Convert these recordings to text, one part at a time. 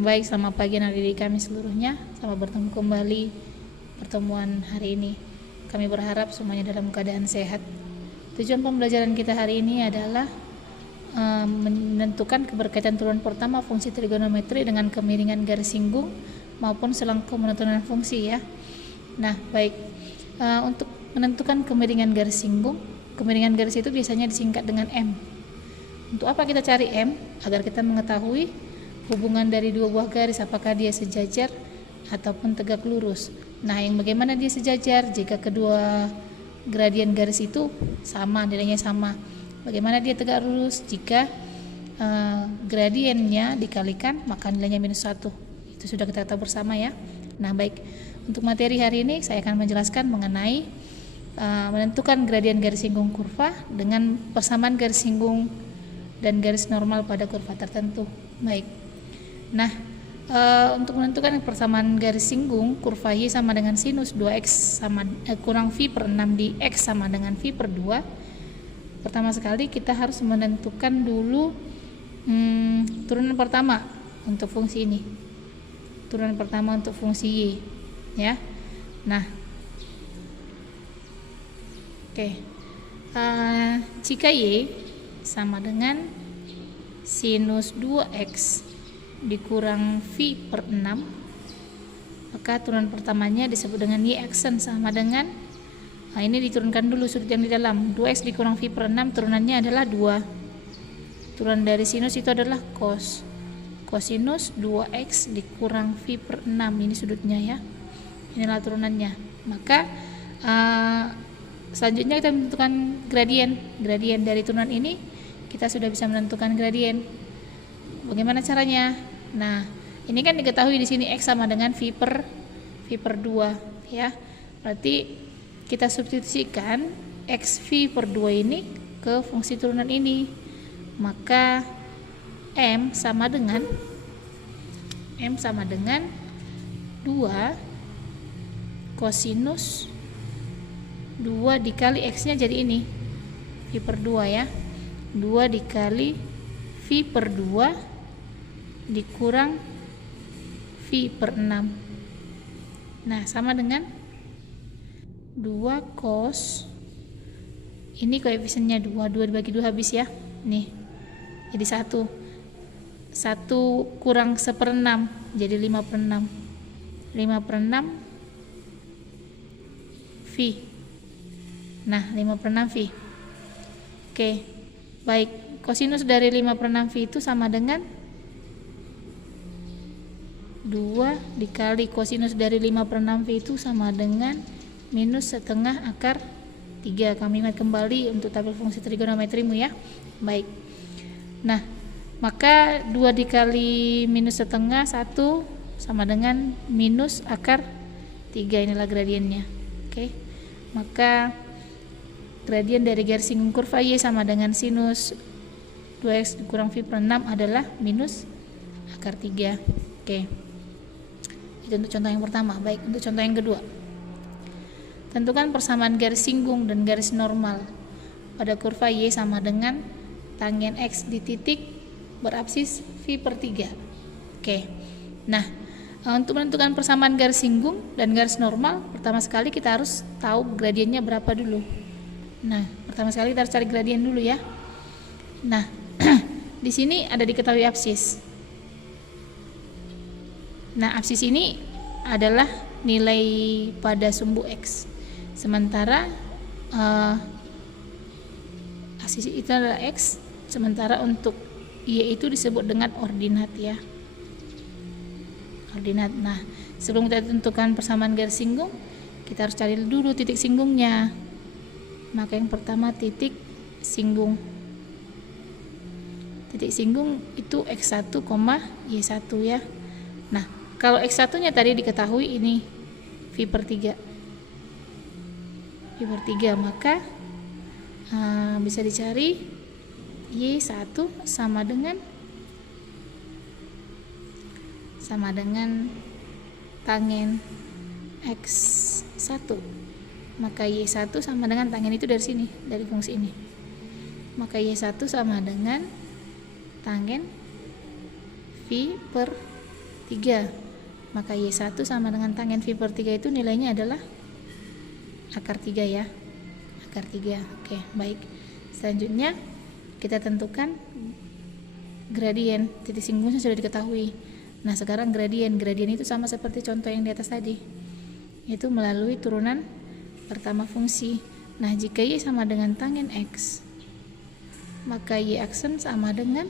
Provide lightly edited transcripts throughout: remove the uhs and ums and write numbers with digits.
Baik, selamat pagi adik-adik kami seluruhnya. Selamat bertemu kembali pertemuan hari ini. Kami berharap semuanya dalam keadaan sehat. Tujuan pembelajaran kita hari ini adalah menentukan keberkaitan turunan pertama fungsi trigonometri dengan kemiringan garis singgung maupun selangkau menentukan fungsi ya. Nah, baik. Untuk menentukan kemiringan garis singgung, kemiringan garis itu biasanya disingkat dengan M. Untuk apa kita cari M? Agar kita mengetahui hubungan dari dua buah garis, apakah dia sejajar ataupun tegak lurus. Nah, yang bagaimana dia sejajar? Jika kedua gradien garis itu sama, nilainya sama. Bagaimana dia tegak lurus? Jika gradiennya dikalikan, maka nilainya -1. Itu sudah kita tahu bersama ya. Nah, baik. Untuk materi hari ini saya akan menjelaskan mengenai menentukan gradien garis singgung kurva dengan persamaan garis singgung dan garis normal pada kurva tertentu. Baik. Nah, untuk menentukan persamaan garis singgung kurva Y sama dengan sinus 2x kurang phi per 6 di x sama dengan phi per 2. Pertama sekali kita harus menentukan dulu turunan pertama untuk fungsi ini. Turunan pertama untuk fungsi Y ya. Nah, oke. Jika Y sama dengan sinus 2x dikurang phi per 6, maka turunan pertamanya disebut dengan Y aksen sama dengan ini diturunkan dulu sudut yang di dalam. 2x dikurang phi per 6 turunannya adalah 2. Turunan dari sinus itu adalah cos. Kosinus 2x dikurang phi per 6, ini sudutnya ya. Inilah turunannya. Maka selanjutnya kita menentukan gradien. Gradien dari turunan ini kita sudah bisa menentukan gradien. Bagaimana caranya? Nah, ini kan diketahui di sini x sama dengan phi per 2 ya. Berarti kita substitusikan x phi per 2 ini ke fungsi turunan ini. Maka m sama dengan 2 kosinus 2 dikali x-nya jadi ini phi per 2 ya. 2 dikali phi per 2 dikurang phi per 6. Nah, sama dengan 2 cos, ini koefisiennya 2 dibagi 2 habis ya. Nih, jadi 1 kurang 1/6 jadi 5/6. 5/6 phi. Nah, 5/6 phi. Oke, baik. Kosinus dari 5/6 phi itu sama dengan 2 dikali kosinus dari 5/6 phi itu sama dengan minus setengah akar 3. Kami ingat kembali untuk tabel fungsi trigonometrimu ya. Baik. Nah, maka 2 dikali minus setengah 1 sama dengan minus akar 3. Inilah gradiennya. Oke. Maka gradien dari garis singgung kurva Y sama dengan sinus 2x dikurang phi per 6 adalah minus akar 3. Oke. Itu untuk contoh yang pertama. Baik, untuk contoh yang kedua. Tentukan persamaan garis singgung dan garis normal pada kurva Y sama dengan tangen X di titik berabsis phi per 3. Oke. Nah, untuk menentukan persamaan garis singgung dan garis normal, pertama sekali kita harus tahu gradiennya berapa dulu. Nah, pertama sekali kita harus cari gradien dulu ya. Nah, di sini ada diketahui absis. Nah, absis ini adalah nilai pada sumbu X. Sementara absis itu adalah X, sementara untuk Y itu disebut dengan ordinat ya. Ordinat. Nah, sebelum kita tentukan persamaan garis singgung, kita harus cari dulu titik singgungnya. Maka yang pertama titik singgung. Titik singgung itu X1, Y1 ya. Nah, kalau X1 nya tadi diketahui ini phi per 3. Phi per 3, maka bisa dicari Y1 sama dengan tangen X1. Maka Y1 sama dengan tangen itu dari sini, dari fungsi ini. Maka Y1 sama dengan tangen phi per 3. Maka Y1 sama dengan tangen V per 3 itu nilainya adalah akar 3 ya. Akar 3. Oke, baik. Selanjutnya kita tentukan gradien. Titik singgungnya sudah diketahui. Nah, sekarang gradien itu sama seperti contoh yang di atas tadi, yaitu melalui turunan pertama fungsi. Nah, jika Y sama dengan tangen X, maka Y aksen sama dengan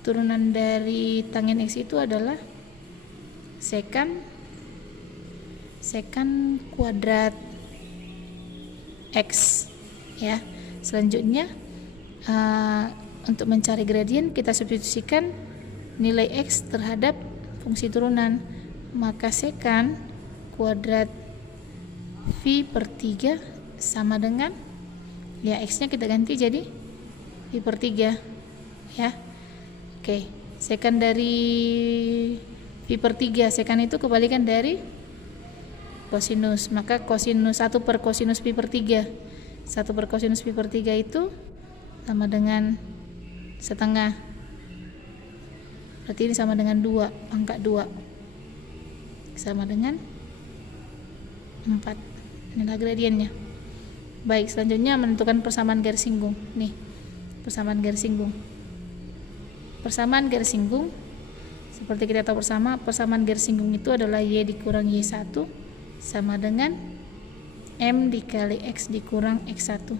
turunan dari tangen X itu adalah sekan kuadrat X ya. Selanjutnya untuk mencari gradien kita substitusikan nilai X terhadap fungsi turunan, maka sekan kuadrat V per 3 sama dengan, ya X nya kita ganti jadi V per 3 ya. Oke, sekan dari V per 3, sekan itu kebalikan dari kosinus, maka kosinus 1 per kosinus V per 3, 1 per kosinus V per 3 itu sama dengan setengah. Berarti ini sama dengan 2, pangkat 2 sama dengan 4. Inilah gradiennya. Baik, selanjutnya menentukan persamaan garis singgung. Nih, persamaan garis singgung. Persamaan garis singgung seperti kita tahu bersama, persamaan garis singgung itu adalah Y dikurang Y1 sama dengan M dikali X dikurang X1.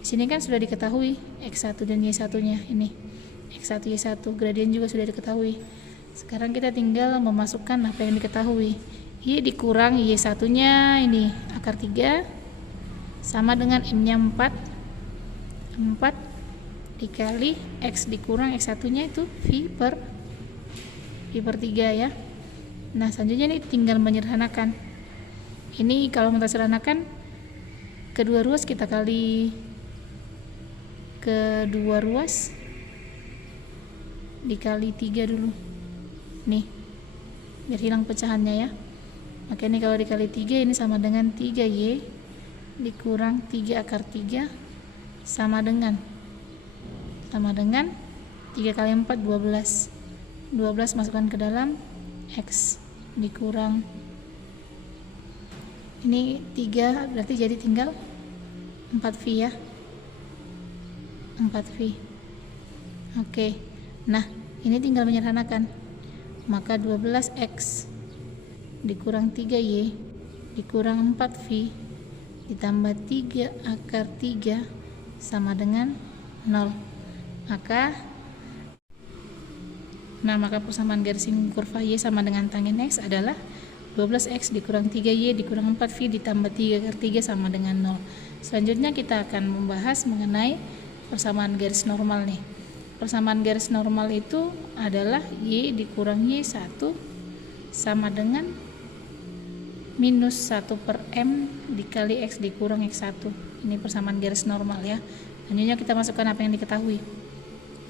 Di sini kan sudah diketahui X1 dan Y1-nya ini. X1 Y1 gradien juga sudah diketahui. Sekarang kita tinggal memasukkan apa yang diketahui. Y dikurang Y1 nya ini akar 3 sama dengan M nya 4 dikali X dikurang X1 nya itu V per 3 ya. Nah, selanjutnya ini tinggal menyederhanakan. Ini kalau kita sederhanakan, kedua ruas kita kali kedua ruas dikali 3 dulu nih, biar hilang pecahannya ya. Maka ini kalau dikali 3 ini sama dengan 3Y dikurang 3 akar 3 sama dengan 3 kali 4 12 masukkan ke dalam X dikurang ini 3, berarti jadi tinggal 4V ya, 4V. Oke, nah ini tinggal menyederhanakan, maka 12X dikurang 3Y dikurang 4V ditambah 3 akar 3 sama dengan 0. Maka persamaan garis singgung kurva Y sama dengan tangen X adalah 12X dikurang 3Y dikurang 4V ditambah 3 akar 3 sama dengan 0. Selanjutnya kita akan membahas mengenai persamaan garis normal nih. Persamaan garis normal itu adalah Y dikurang Y1 sama dengan minus 1 per M dikali X dikurang X1. Ini persamaan garis normal ya. Selanjutnya kita masukkan apa yang diketahui.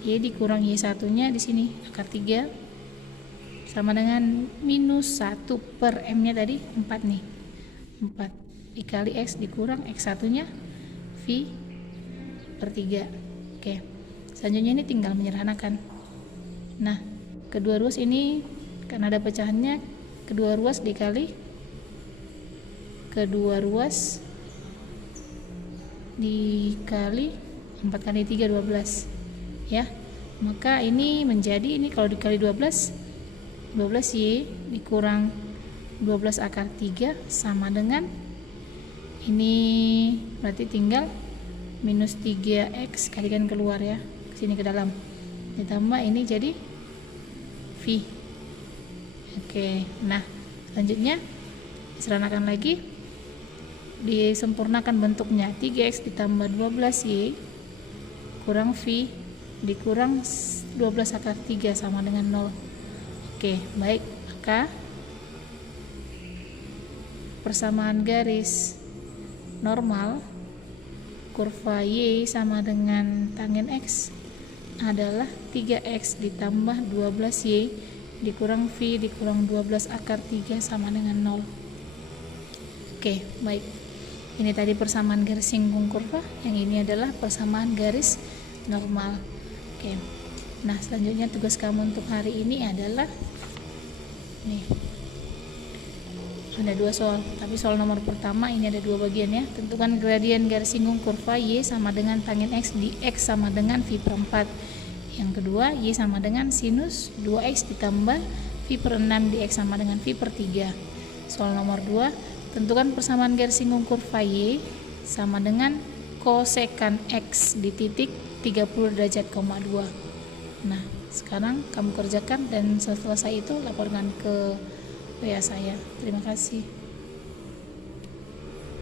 Y dikurang Y1 nya di sini akar 3 sama dengan minus 1 per M nya tadi 4 nih, 4 dikali X dikurang X1 nya V per 3. Oke, selanjutnya ini tinggal menyederhanakan. Nah, kedua ruas ini karena ada pecahannya, kedua ruas dikali kedua ruas dikali 4 kali 3 12 ya. Maka ini menjadi, ini kalau dikali 12 Y dikurang 12 akar 3 sama dengan ini, berarti tinggal minus 3X kalikan keluar ya, kesini ke dalam, ditambah ini jadi V. Oke, nah selanjutnya disederhanakan lagi, disempurnakan bentuknya. 3X ditambah 12Y kurang V dikurang 12 akar 3 sama dengan 0. Oke, baik, maka persamaan garis normal kurva Y sama dengan tangen X adalah 3X ditambah 12Y dikurang V dikurang 12 akar 3 sama dengan 0. Oke, baik. Ini tadi persamaan garis singgung kurva, yang ini adalah persamaan garis normal. Oke. Nah, selanjutnya tugas kamu untuk hari ini adalah nih, ada 2 soal, tapi soal nomor pertama ini ada 2 bagian ya. Tentukan gradien garis singgung kurva Y sama dengan tanggen X di X sama dengan V per 4. Yang kedua, Y sama dengan sinus 2X ditambah V per 6 di X sama dengan V per 3. Soal nomor 2, tentukan persamaan garis singgung kurva Y sama dengan kosekan X di titik 30 derajat, 2. Nah, sekarang kamu kerjakan dan setelah itu laporkan ke WA saya. Terima kasih.